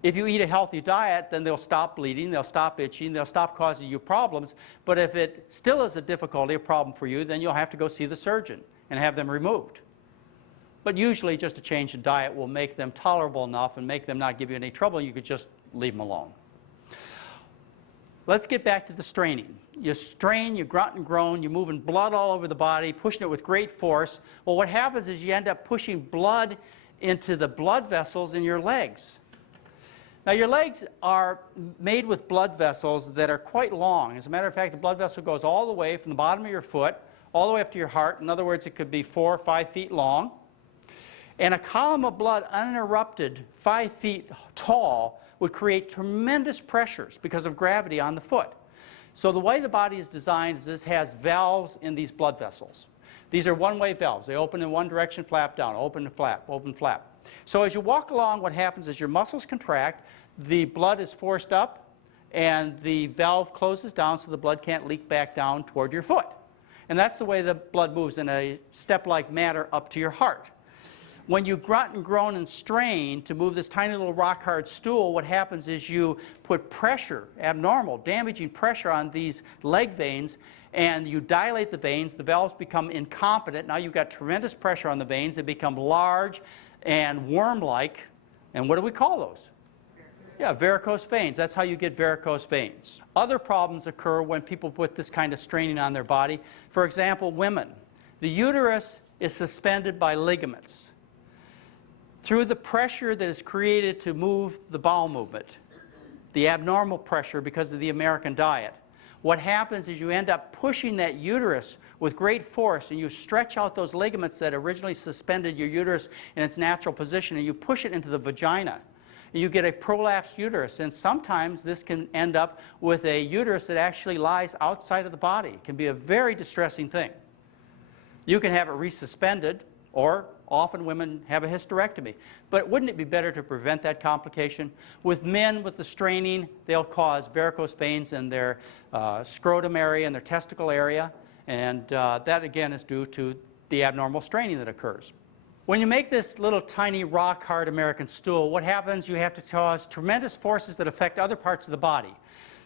If you eat a healthy diet, then they'll stop bleeding, they'll stop itching, they'll stop causing you problems. But if it still is a difficulty, a problem for you, then you'll have to go see the surgeon and have them removed. But usually just a change in diet will make them tolerable enough and make them not give you any trouble. You could just leave them alone. Let's get back to the straining. You strain, you grunt and groan, you're moving blood all over the body, pushing it with great force. Well, what happens is you end up pushing blood into the blood vessels in your legs. Now your legs are made with blood vessels that are quite long. As a matter of fact, the blood vessel goes all the way from the bottom of your foot all the way up to your heart. In other words, it could be 4 or 5 feet long. And a column of blood uninterrupted 5 feet tall would create tremendous pressures because of gravity on the foot. So the way the body is designed is this has valves in these blood vessels. These are one-way valves. They open in one direction, flap down, open and flap, open, flap. So as you walk along, what happens is your muscles contract, the blood is forced up, and the valve closes down so the blood can't leak back down toward your foot. And that's the way the blood moves in a step-like manner up to your heart. When you grunt and groan and strain to move this tiny little rock-hard stool, what happens is you put pressure, abnormal, damaging pressure on these leg veins, and you dilate the veins. The valves become incompetent. Now you've got tremendous pressure on the veins. They become large and worm-like. And what do we call those? Yeah, varicose veins. That's how you get varicose veins. Other problems occur when people put this kind of straining on their body. For example, women. The uterus is suspended by ligaments. Through the pressure that is created to move the bowel movement, the abnormal pressure because of the American diet, what happens is you end up pushing that uterus with great force, and you stretch out those ligaments that originally suspended your uterus in its natural position, and you push it into the vagina. And you get a prolapsed uterus, and sometimes this can end up with a uterus that actually lies outside of the body. It can be a very distressing thing. You can have it resuspended, or often women have a hysterectomy. But wouldn't it be better to prevent that complication? With men, with the straining, they'll cause varicose veins in their scrotum area and their testicle area, and that again is due to the abnormal straining that occurs. When you make this little tiny rock-hard American stool, what happens? You have to cause tremendous forces that affect other parts of the body.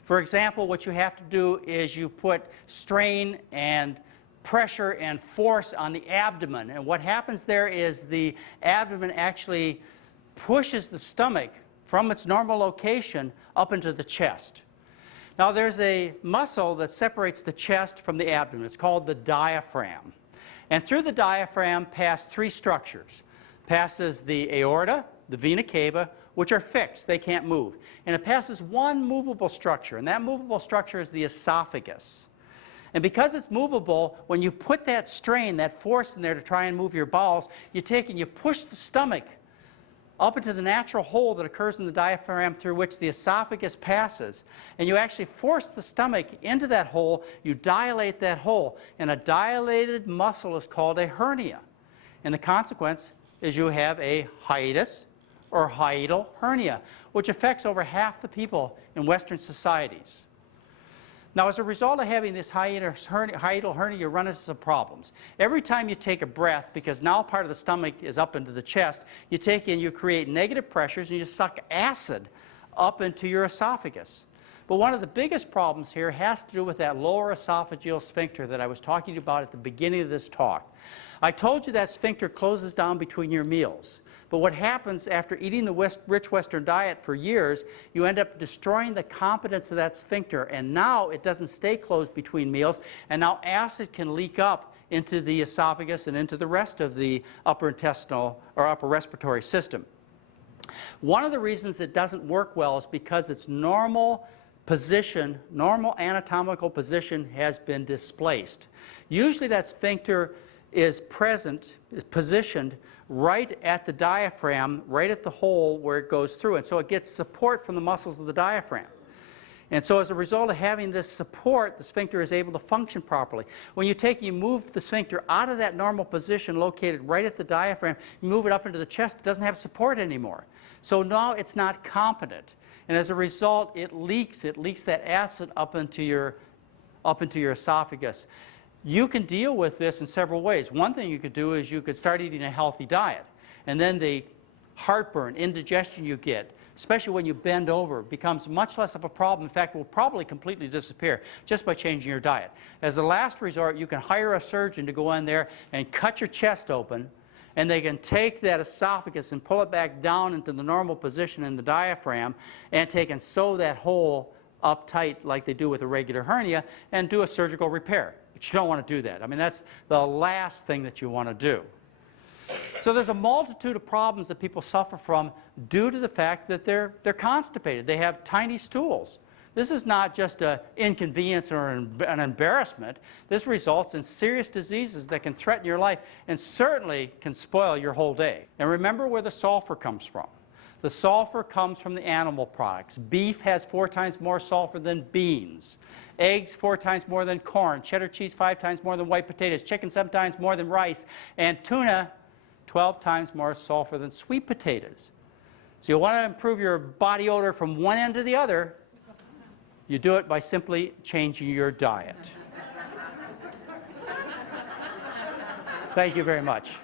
For example, what you have to do is you put strain and pressure and force on the abdomen, and what happens there is the abdomen actually pushes the stomach from its normal location up into the chest. Now there's a muscle that separates the chest from the abdomen. It's called the diaphragm. And through the diaphragm pass 3 structures. Passes the aorta, the vena cava, which are fixed, they can't move. And it passes one movable structure, and that movable structure is the esophagus. And because it's movable, when you put that strain, that force in there to try and move your bowels, you take and you push the stomach up into the natural hole that occurs in the diaphragm through which the esophagus passes. And you actually force the stomach into that hole, you dilate that hole, and a dilated muscle is called a hernia. And the consequence is you have a hiatus or hiatal hernia, which affects over half the people in Western societies. Now, as a result of having this hiatal hernia, you run into some problems. Every time you take a breath, because now part of the stomach is up into the chest, you take in, you create negative pressures, and you suck acid up into your esophagus. But one of the biggest problems here has to do with that lower esophageal sphincter that I was talking about at the beginning of this talk. I told you that sphincter closes down between your meals. But what happens after eating the rich Western diet for years, you end up destroying the competence of that sphincter, and now it doesn't stay closed between meals, and now acid can leak up into the esophagus and into the rest of the upper intestinal or upper respiratory system. One of the reasons it doesn't work well is because its normal position, normal anatomical position has been displaced. Usually that sphincter is positioned right at the diaphragm, right at the hole where it goes through, and so it gets support from the muscles of the diaphragm. And so as a result of having this support, the sphincter is able to function properly. When you move the sphincter out of that normal position located right at the diaphragm, you move it up into the chest, it doesn't have support anymore. So now it's not competent. And as a result, it leaks that acid up into your esophagus. You can deal with this in several ways. One thing you could do is you could start eating a healthy diet, and then the heartburn, indigestion you get, especially when you bend over, becomes much less of a problem. In fact, it will probably completely disappear just by changing your diet. As a last resort, you can hire a surgeon to go in there and cut your chest open, and they can take that esophagus and pull it back down into the normal position in the diaphragm and take and sew that hole up tight like they do with a regular hernia and do a surgical repair. But you don't want to do that. I mean, that's the last thing that you want to do. So there's a multitude of problems that people suffer from due to the fact that they're constipated. They have tiny stools. This is not just an inconvenience or an embarrassment. This results in serious diseases that can threaten your life and certainly can spoil your whole day. And remember where the sulfur comes from. The sulfur comes from the animal products. Beef has 4 times more sulfur than beans. Eggs 4 times more than corn. Cheddar cheese 5 times more than white potatoes. Chicken 7 times more than rice. And tuna 12 times more sulfur than sweet potatoes. So you want to improve your body odor from one end to the other. You do it by simply changing your diet. Thank you very much.